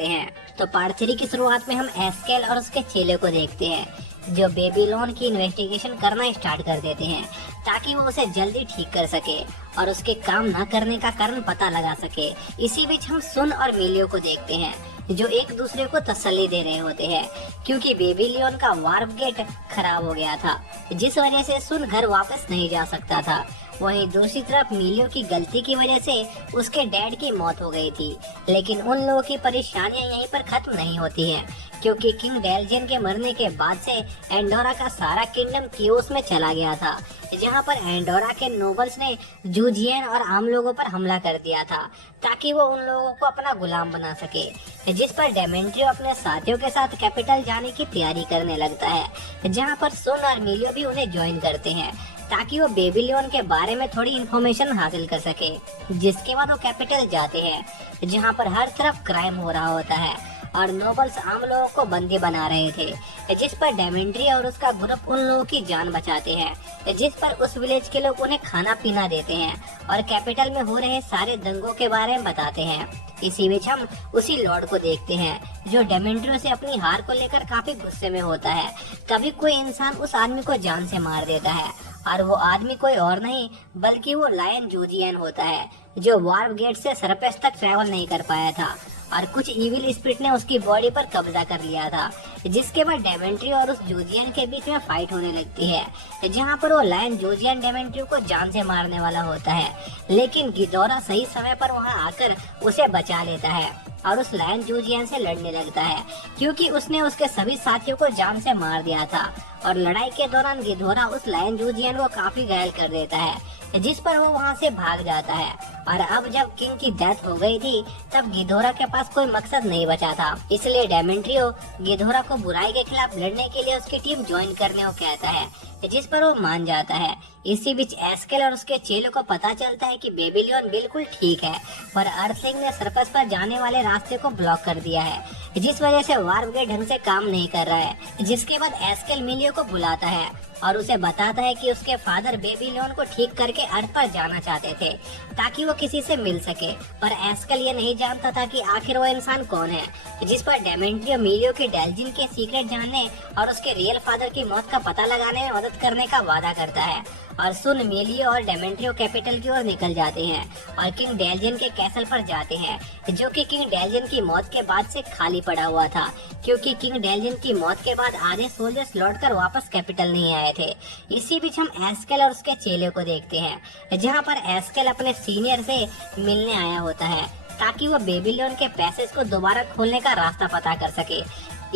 देखते हैं। तो पार्ट 3 की शुरुआत में हम एस्केल और उसके चेले को देखते हैं जो बेबीलोन की इन्वेस्टिगेशन करना स्टार्ट कर देते हैं ताकि वो उसे जल्दी ठीक कर सके और उसके काम न करने का कारण पता लगा सके। इसी बीच हम सुन और मिलियो को देखते हैं जो एक दूसरे को तसल्ली दे रहे होते हैं क्योंकि बेबीलोन का वार्प गेट खराब हो गया था जिस वजह से सुन घर वापस नहीं जा सकता था। वहीं दूसरी तरफ मिलियो की गलती की वजह से उसके डैड की मौत हो गई थी। लेकिन उन लोगों की परेशानियां यहीं पर खत्म नहीं होती हैं क्योंकि किंग डेलजियन के मरने के बाद से एंडोरा का सारा किंगडम कियोस में चला गया था जहां पर एंडोरा के नोबल्स ने जूजियन और आम लोगों पर हमला कर दिया था ताकि वो उन लोगों को अपना गुलाम बना सके। जिस पर डेमेंट्रियो अपने साथियों के साथ कैपिटल जाने की तैयारी करने लगता है जहां पर सुन और मिलियो भी उन्हें ज्वाइन करते हैं ताकि वो बेबीलोन के बारे में थोड़ी इन्फॉर्मेशन हासिल कर सके। जिसके बाद वो कैपिटल जाते हैं जहां पर हर तरफ क्राइम हो रहा होता है और नोबल्स आम लोगों को बंदी बना रहे थे। जिस पर डेमेंट्री और उसका ग्रुप उन लोगों की जान बचाते हैं जिस पर उस विलेज के लोग उन्हें खाना पीना देते हैं और कैपिटल में हो रहे सारे दंगों के बारे में बताते हैं। इसी बीच हम उसी लॉर्ड को देखते हैं जो डेमेंट्रियो से अपनी हार को लेकर काफी गुस्से में होता है। कभी कोई इंसान उस आदमी को जान से मार देता है और वो आदमी कोई और नहीं बल्कि वो लायन जूजियन होता है जो वार्प गेट से सरफेस तक ट्रेवल नहीं कर पाया था और कुछ इविल स्पिरिट ने उसकी बॉडी पर कब्जा कर लिया था। जिसके बाद डेमेंट्री और उस जूजियन के बीच में फाइट होने लगती है जहां पर वो लायन जूजियन डेमेंट्री को जान से मारने वाला होता है लेकिन गिदोरा सही समय पर वहां आकर उसे बचा लेता है और उस लायन जूजियन से लड़ने लगता है क्योंकि उसने उसके सभी साथियों को जान से मार दिया था और लड़ाई के दौरान गिदोरा उस लायन जूजियन को काफी घायल कर देता है जिस पर वो वहां से भाग जाता है। और अब जब किंग की डेथ हो गई थी तब गिदोरा के पास कोई मकसद नहीं बचा था इसलिए डेमेंट्रियो गिदोरा को बुराई के खिलाफ लड़ने के लिए उसकी टीम ज्वाइन करने को कहता है जिस पर वो मान जाता है। इसी बीच एस्केल और उसके चेलों को पता चलता है कि बेबीलोन बिल्कुल ठीक है पर अर्थलिंग ने सरफेस पर जाने वाले रास्ते को ब्लॉक कर दिया है जिस वजह से वार्प गेट ढंग से काम नहीं कर रहा है। जिसके बाद एस्केल मिलियो को बुलाता है और उसे बताता है कि उसके फादर बेबीलोन को ठीक करके अर्थ पर जाना चाहते थे ताकि वो किसी से मिल सके पर एस्केल ये नहीं जानता था कि आखिर वो इंसान कौन है। जिस पर डेमेंट्रियो मिलियो की डेल्जिन के सीक्रेट जानने और उसके रियल फादर की मौत का पता लगाने में मदद करने का वादा करता है और सुन मिलियो और डेमेंट्रियो कैपिटल की ओर निकल जाते हैं और किंग डेल्जियन के कैसल पर जाते हैं जो कि किंग डेल्जियन की मौत के बाद से खाली पड़ा हुआ था क्योंकि किंग डेल्जियन की मौत के बाद आधे सोल्जर्स लौटकर वापस कैपिटल नहीं आए थे। इसी बीच हम एस्केल और उसके चेले को देखते हैं जहां पर एस्केल अपने सीनियर से मिलने आया होता है ताकि वो बेबीलोन के पैसेज को दोबारा खोलने का रास्ता पता कर सके।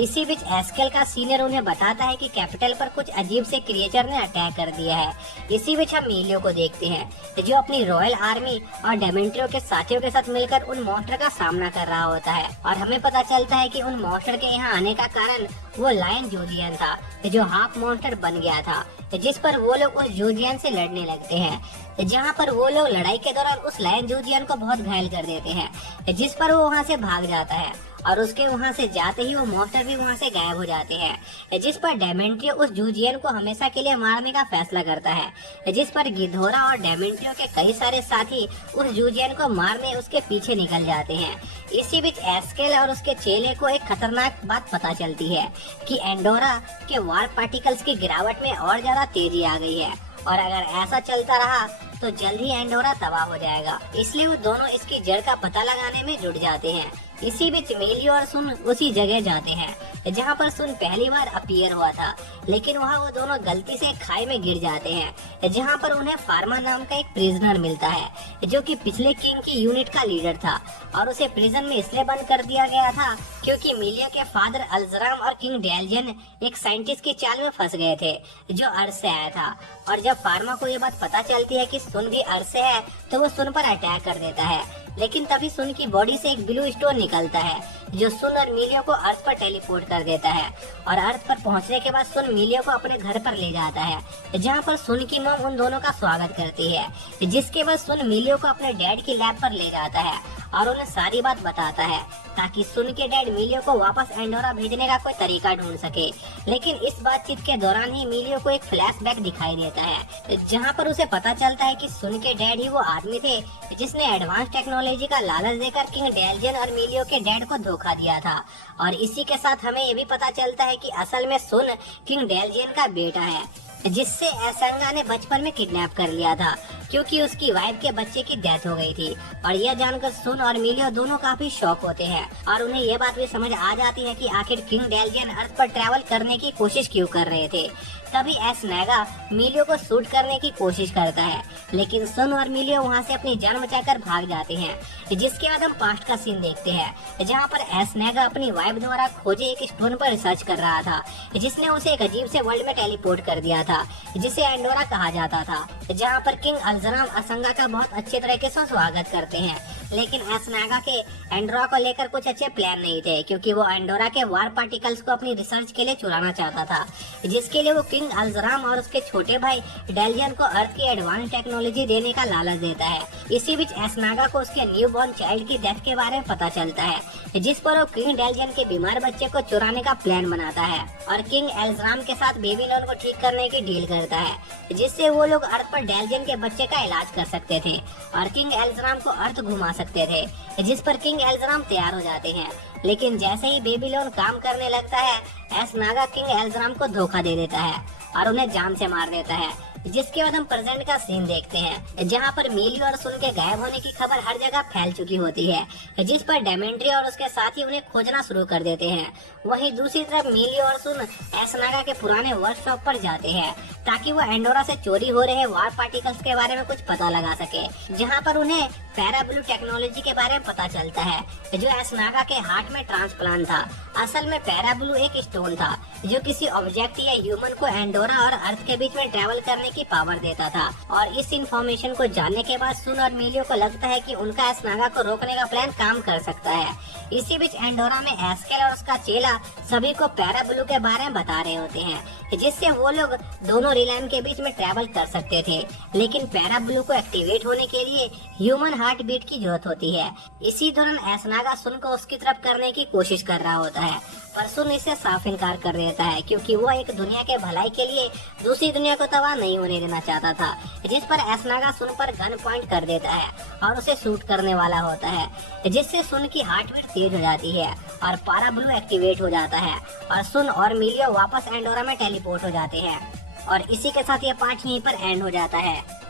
इसी बीच एस्केल का सीनियर उन्हें बताता है कि कैपिटल पर कुछ अजीब से क्रिएचर ने अटैक कर दिया है। इसी बीच हम मिलियो को देखते हैं जो अपनी रॉयल आर्मी और डेमेंट्रियो के साथियों के साथ मिलकर उन मॉन्स्टर का सामना कर रहा होता है और हमें पता चलता है कि उन मॉन्स्टर के यहाँ आने का कारण वो लायन जूजियन था जो हाफ मॉन्स्टर बन गया था। जिस पर वो लोग उस जूजियन से लड़ने लगते हैं जहां पर वो लोग लड़ाई के दौरान उस लायन जूजियन को बहुत घायल कर देते हैं जिस पर वो वहां से भाग जाता है और उसके वहां से जाते ही वो मॉन्स्टर भी वहां से गायब हो जाते हैं। जिस पर डेमेंट्रियो उस जूजियन को हमेशा के लिए मारने का फैसला करता है जिस पर गिधोरा और डेमेंट्रियो के कई सारे साथी उस जूजियन को मारने उसके पीछे निकल जाते हैं। इसी बीच एस्केल और उसके चेले को एक खतरनाक बात पता चलती है कि एंडोरा के वार्प पार्टिकल्स की गिरावट में और ज्यादा तेजी आ गई है और अगर ऐसा चलता रहा तो जल्द ही एंडोरा तबाह हो जाएगा। इसलिए वो दोनों इसकी जड़ का पता लगाने में जुट जाते हैं। इसी बीच मिलियो और सुन उसी जगह जाते हैं जहां पर सुन पहली बार अपीयर हुआ था लेकिन वहां वो दोनों गलती से खाई में गिर जाते हैं जहां पर उन्हें फार्मा नाम का एक प्रिजनर मिलता है जो कि पिछले किंग की यूनिट का लीडर था और उसे प्रिजन में इसलिए बंद कर दिया गया था क्योंकि मिलियो के फादर अल्जराम और किंग डेल्जियन एक साइंटिस्ट की चाल में फंस गए थे जो अर्थ से आया था और जब फार्मा को ये बात पता चलती है कि सुन भी अर्थ से है तो वो सुन पर अटैक कर देता है लेकिन तभी सुन की बॉडी से एक ब्लू स्टोन निकलता है जो सुन और मिलियो को अर्थ पर टेलीपोर्ट कर देता है और अर्थ पर पहुंचने के बाद सुन मिलियो को अपने घर पर ले जाता है जहां पर सुन की मॉम उन दोनों का स्वागत करती है। जिसके बाद सुन मिलियो को अपने डैड की लैब पर ले जाता है और उन्हें सारी बात बताता है ताकि सुन के डैड मिलियो को वापस एंडोरा भेजने का कोई तरीका ढूंढ सके। लेकिन इस बातचीत के दौरान ही मिलियो को एक फ्लैशबैक दिखाई देता है जहां पर उसे पता चलता है कि सुन के डैड ही वो आदमी थे जिसने एडवांस टेक्नोलॉजी का लालच देकर किंग डेलजियन और मिलियो के डैड को धोखा दिया था। और इसी के साथ हमें ये भी पता चलता है कि असल में सुन किंग डेलजियन का बेटा है जिससे एसंगा ने बचपन में किडनैप कर लिया था क्योंकि उसकी वाइफ के बच्चे की डेथ हो गई थी। और यह जानकर सुन और मिलियो दोनों काफी शॉक होते हैं और उन्हें यह बात भी समझ आ जाती है कि आखिर किंग डेलजियन अर्थ पर ट्रैवल करने की कोशिश क्यों कर रहे थे। तभी एस नागा मिलियो को शूट करने की कोशिश करता है लेकिन सुन और मिलियो वहां से अपनी जान बचाकर भाग जाते हैं। जिसके बाद हम पास्ट का सीन देखते हैं जहां पर एस नागा अपनी वाइफ द्वारा खोजे एक स्टोन पर रिसर्च कर रहा था जिसने उसे एक अजीब से वर्ल्ड में टेलीपोर्ट कर दिया था जिसे एंडोरा कहा जाता था, जहां पर किंग अल्जराम असंगा का बहुत अच्छे तरीके से स्वागत करते हैं। लेकिन एस नागा के एंडोरा को लेकर कुछ अच्छे प्लान नहीं थे क्योंकि वो एंडोरा के वार पार्टिकल्स को अपनी रिसर्च के लिए चुराना चाहता था, जिसके लिए वो किंग अल्जराम और उसके छोटे भाई डेलजियन को अर्थ की एडवांस टेक्नोलॉजी देने का लालच देता है। इसी बीच एस नागा को उसके न्यू बॉर्न चाइल्ड की डेथ के बारे में पता चलता है जिस पर वो किंग डेलजियन के बीमार बच्चे को चुराने का प्लान बनाता है और किंग अल्जराम के साथ बेबीलोन को ठीक करने की डील करता है जिससे वो लोग अर्थ पर डेलजियन के बच्चे का इलाज कर सकते थे और किंग अल्जराम को अर्थ घुमा सकते थे, जिस पर किंग अल्जराम तैयार हो जाते हैं। लेकिन जैसे ही बेबीलोन काम करने लगता है एस नागा किंग अल्जराम को धोखा दे देता है और उन्हें जान से मार देता है। जिसके बाद हम प्रेजेंट का सीन देखते हैं जहां पर मिलियो और सुन के गायब होने की खबर हर जगह फैल चुकी होती है जिस पर डेमेंट्री और उसके साथी उन्हें खोजना शुरू कर देते हैं। वहीं दूसरी तरफ मिलियो और सुन एस नागा के पुराने वर्कशॉप पर जाते हैं ताकि वो एंडोरा से चोरी हो रहे वार पार्टिकल्स के बारे में कुछ पता लगा सके, जहां पर उन्हें पैराब्लू टेक्नोलॉजी के बारे में पता चलता है जो एस नागा के हार्ट में ट्रांसप्लांट था। असल में पैराब्लू एक स्टोन था जो किसी ऑब्जेक्ट या ह्यूमन को एंडोरा और अर्थ के बीच में ट्रैवल करने की पावर देता था। और इस इंफॉर्मेशन को जानने के बाद सुन और मिलियो को लगता है कि उनका एस नागा को रोकने का प्लान काम कर सकता है। इसी बीच एंडोरा में एस्केल और उसका चेला सभी को पैराब्लू के बारे में बता रहे होते हैं जिससे वो लोग दोनों रिलैम के बीच में ट्रैवल कर सकते थे। लेकिन पैराब्लू को एक्टिवेट होने के लिए ह्यूमन हार्ट बीट की जरूरत होती है। इसी दौरान एस नागा सुन को उसकी तरफ करने की कोशिश कर रहा होता है पर सुन इसे साफ इनकार कर देता है क्योंकि वो एक दुनिया के भलाई के लिए दूसरी दुनिया को तबाह नहीं होने देना चाहता था। जिस पर एस नागा सुन पर गन पॉइंट कर देता है और उसे शूट करने वाला होता है जिससे सुन की हार्ट बीट तेज हो जाती है और पैराब्लू एक्टिवेट हो जाता है और सुन और मिलियो वापस एंडोरा में टेलीपोर्ट हो जाते हैं। और इसी के साथ ये पार्ट यहीं पर एंड हो जाता है।